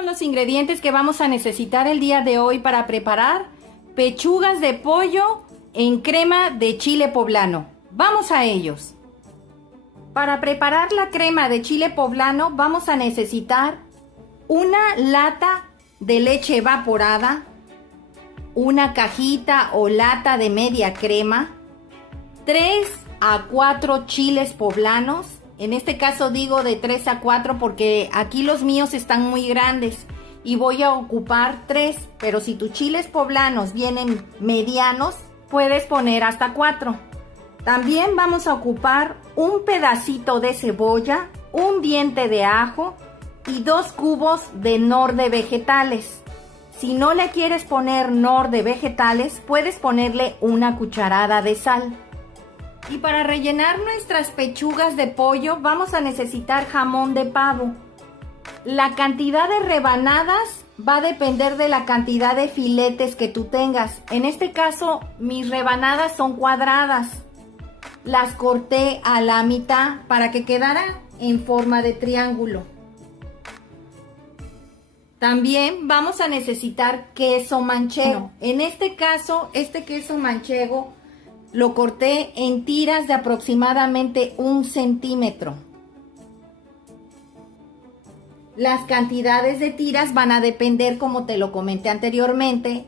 son los ingredientes que vamos a necesitar el día de hoy para preparar pechugas de pollo en crema de chile poblano. Vamos a ellos. Para preparar la crema de chile poblano vamos a necesitar una lata de leche evaporada, una cajita o lata de media crema, 3 a 4 chiles poblanos. En este caso digo de 3 a 4 porque aquí los míos están muy grandes y voy a ocupar 3, pero si tus chiles poblanos vienen medianos, puedes poner hasta 4. También vamos a ocupar un pedacito de cebolla, un diente de ajo y 2 cubos de nor de vegetales. Si no le quieres poner nor de vegetales, puedes ponerle una cucharada de sal. Y para rellenar nuestras pechugas de pollo vamos a necesitar jamón de pavo. La cantidad de rebanadas va a depender de la cantidad de filetes que tú tengas. En este caso, mis rebanadas son cuadradas. Las corté a la mitad para que quedara en forma de triángulo. También vamos a necesitar queso manchego. En este caso, este queso manchego lo corté en tiras de aproximadamente 1 centímetro. Las cantidades de tiras van a depender, como te lo comenté anteriormente,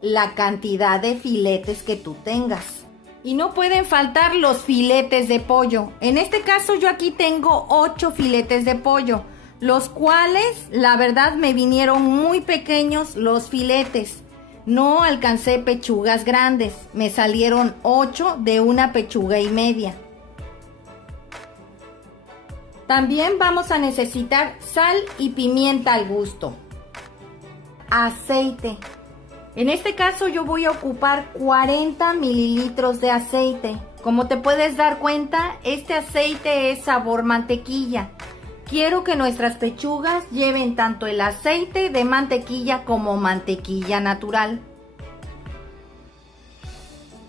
la cantidad de filetes que tú tengas. Y no pueden faltar los filetes de pollo. En este caso yo aquí tengo 8 filetes de pollo, los cuales la verdad me vinieron muy pequeños los filetes. No alcancé pechugas grandes, me salieron 8 de una pechuga y media. También vamos a necesitar sal y pimienta al gusto. Aceite. En este caso yo voy a ocupar 40 mililitros de aceite. Como te puedes dar cuenta, este aceite es sabor mantequilla. Quiero que nuestras pechugas lleven tanto el aceite de mantequilla como mantequilla natural.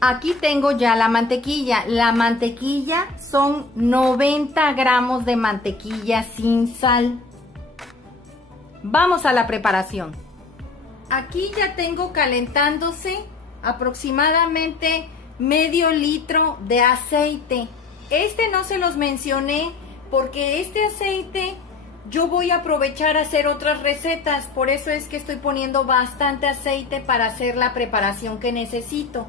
Aquí tengo ya la mantequilla. La mantequilla son 90 gramos de mantequilla sin sal. Vamos a la preparación. Aquí ya tengo calentándose aproximadamente medio litro de aceite. Este no se los mencioné porque este aceite yo voy a aprovechar a hacer otras recetas, por eso es que estoy poniendo bastante aceite para hacer la preparación que necesito.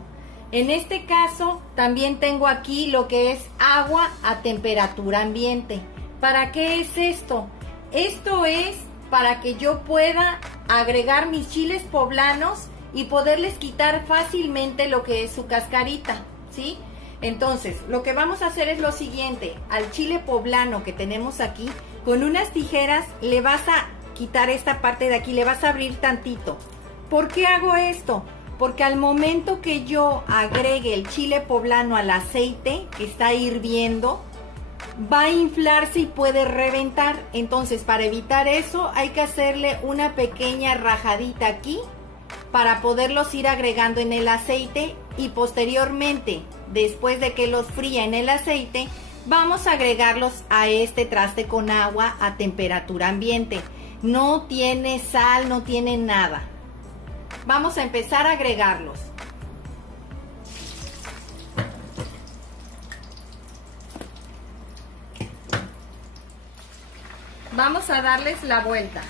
En este caso también tengo aquí lo que es agua a temperatura ambiente. ¿Para qué es esto? Esto es para que yo pueda agregar mis chiles poblanos y poderles quitar fácilmente lo que es su cascarita, ¿sí? Entonces, lo que vamos a hacer es lo siguiente. Al chile poblano que tenemos aquí, con unas tijeras le vas a quitar esta parte de aquí, le vas a abrir tantito. ¿Por qué hago esto? Porque al momento que yo agregue el chile poblano al aceite que está hirviendo, va a inflarse y puede reventar. Entonces, para evitar eso, hay que hacerle una pequeña rajadita aquí para poderlos ir agregando en el aceite y posteriormente, después de que los fría en el aceite, vamos a agregarlos a este traste con agua a temperatura ambiente. No tiene sal, no tiene nada. Vamos a empezar a agregarlos. Vamos a darles la vuelta.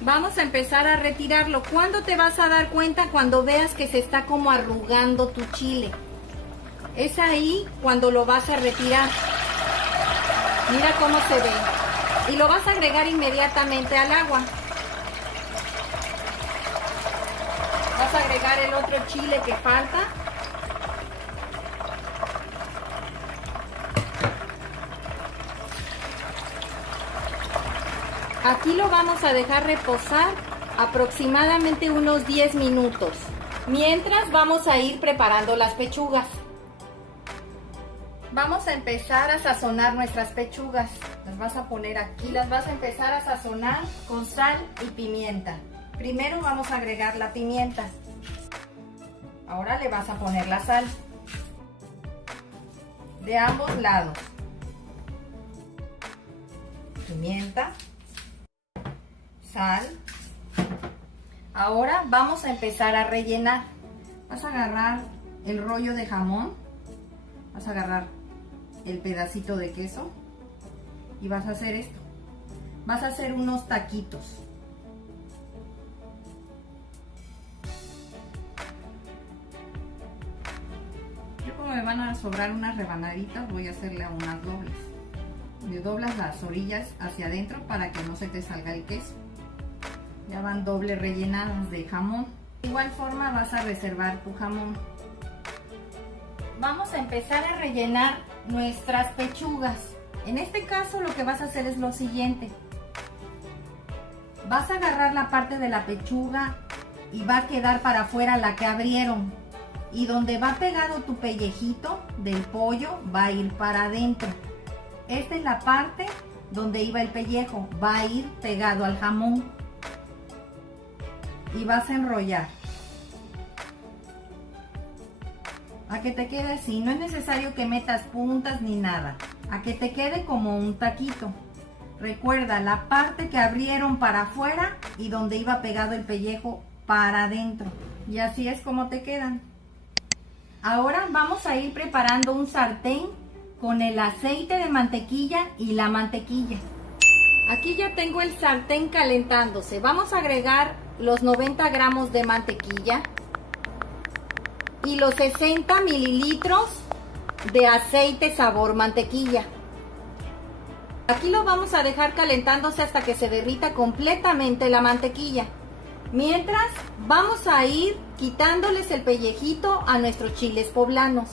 Vamos a empezar a retirarlo. ¿Cuándo te vas a dar cuenta? Cuando veas que se está como arrugando tu chile. Es ahí cuando lo vas a retirar. Mira cómo se ve. Y lo vas a agregar inmediatamente al agua. Vas a agregar el otro chile que falta. Aquí lo vamos a dejar reposar aproximadamente unos 10 minutos. Mientras vamos a ir preparando las pechugas. Vamos a empezar a sazonar nuestras pechugas. Las vas a poner aquí. Las vas a empezar a sazonar con sal y pimienta. Primero vamos a agregar la pimienta. Ahora le vas a poner la sal de ambos lados. Pimienta, sal. Ahora vamos a empezar a rellenar. Vas a agarrar el rollo de jamón, vas a agarrar el pedacito de queso y vas a hacer esto. Vas a hacer unos taquitos. Yo, como me van a sobrar unas rebanaditas, voy a hacerle unas dobles. Le doblas las orillas hacia adentro para que no se te salga el queso. Ya van doble rellenadas de jamón. De igual forma vas a reservar tu jamón. Vamos a empezar a rellenar nuestras pechugas. En este caso lo que vas a hacer es lo siguiente. Vas a agarrar la parte de la pechuga y va a quedar para afuera la que abrieron. Y donde va pegado tu pellejito del pollo va a ir para adentro. Esta es la parte donde iba el pellejo, va a ir pegado al jamón. Y vas a enrollar. A que te quede así, no es necesario que metas puntas ni nada. A que te quede como un taquito. Recuerda la parte que abrieron para afuera y donde iba pegado el pellejo para adentro. Y así es como te quedan. Ahora vamos a ir preparando un sartén con el aceite de mantequilla y la mantequilla. Aquí ya tengo el sartén calentándose. Vamos a agregar los 90 gramos de mantequilla y los 60 mililitros de aceite sabor mantequilla. Aquí lo vamos a dejar calentándose hasta que se derrita completamente la mantequilla. Mientras vamos a ir quitándoles el pellejito a nuestros chiles poblanos.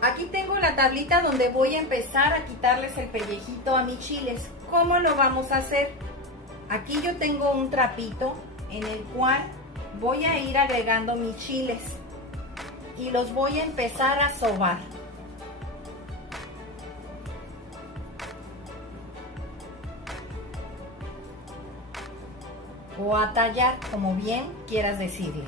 Aquí tengo la tablita donde voy a empezar a quitarles el pellejito a mis chiles. ¿Cómo lo vamos a hacer? Aquí yo tengo un trapito en el cual voy a ir agregando mis chiles y los voy a empezar a sobar. O a tallar, como bien quieras decirle.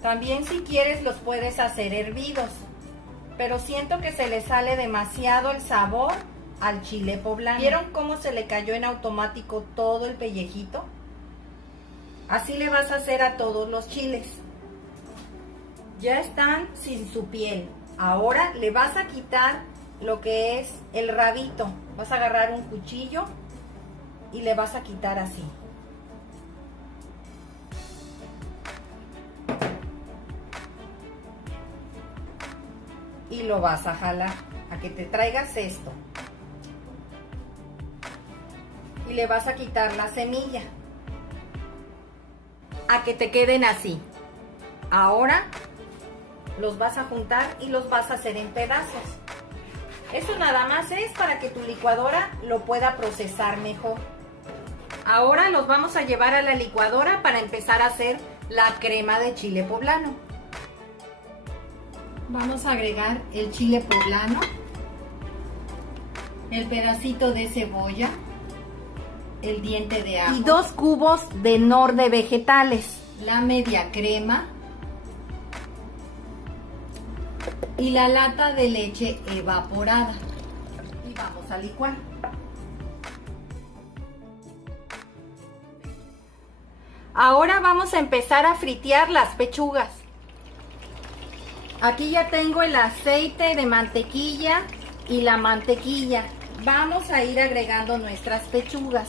También si quieres los puedes hacer hervidos, pero siento que se le sale demasiado el sabor al chile poblano. ¿Vieron cómo se le cayó en automático todo el pellejito? Así le vas a hacer a todos los chiles. Ya están sin su piel. Ahora le vas a quitar lo que es el rabito. Vas a agarrar un cuchillo y le vas a quitar así. Y lo vas a jalar a que te traigas esto. Y le vas a quitar la semilla a que te queden así. Ahora los vas a juntar y los vas a hacer en pedazos. Eso nada más es para que tu licuadora lo pueda procesar mejor. Ahora los vamos a llevar a la licuadora para empezar a hacer la crema de chile poblano. Vamos a agregar el chile poblano, el pedacito de cebolla, el diente de ajo y 2 cubos de nor de vegetales, la media crema y la lata de leche evaporada. Y vamos a licuar. Ahora vamos a empezar a fritear las pechugas. Aquí ya tengo el aceite de mantequilla y la mantequilla. Vamos a ir agregando nuestras pechugas.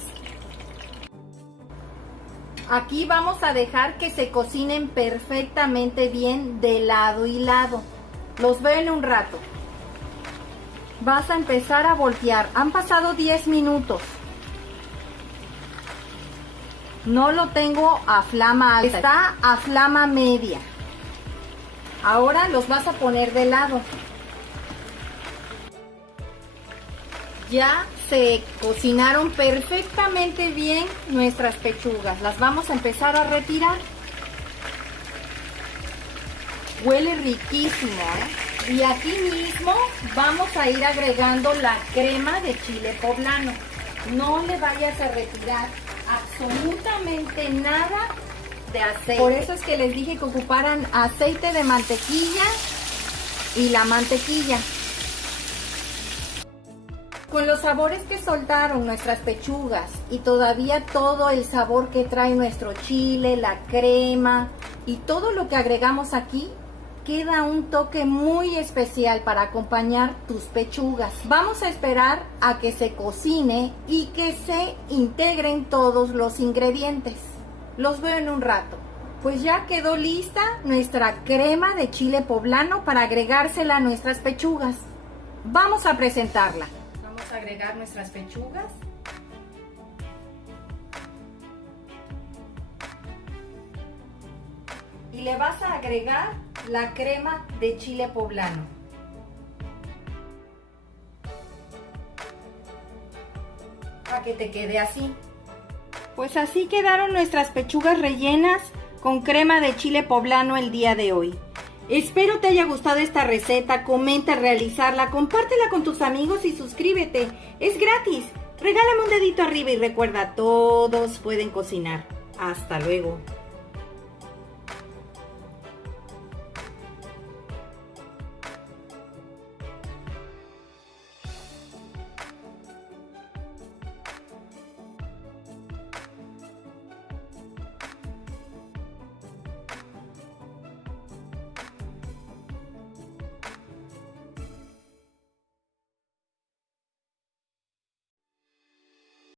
Aquí vamos a dejar que se cocinen perfectamente bien de lado y lado. Los veo en un rato. Vas a empezar a voltear. Han pasado 10 minutos. No lo tengo a flama alta, está a flama media. Ahora los vas a poner de lado. Ya se cocinaron perfectamente bien nuestras pechugas. Las vamos a empezar a retirar. Huele riquísimo, ¿eh? Y aquí mismo vamos a ir agregando la crema de chile poblano. No le vayas a retirar absolutamente nada de aceite. Por eso es que les dije que ocuparan aceite de mantequilla y la mantequilla. Con los sabores que soltaron nuestras pechugas y todavía todo el sabor que trae nuestro chile, la crema y todo lo que agregamos aquí, queda un toque muy especial para acompañar tus pechugas. Vamos a esperar a que se cocine y que se integren todos los ingredientes. Los veo en un rato. Pues ya quedó lista nuestra crema de chile poblano para agregársela a nuestras pechugas. Vamos a presentarla. Vamos a agregar nuestras pechugas. Y le vas a agregar la crema de chile poblano. Para que te quede así. Pues así quedaron nuestras pechugas rellenas con crema de chile poblano el día de hoy. Espero te haya gustado esta receta, comenta realizarla, compártela con tus amigos y suscríbete. Es gratis. Regálame un dedito arriba y recuerda, todos pueden cocinar. Hasta luego.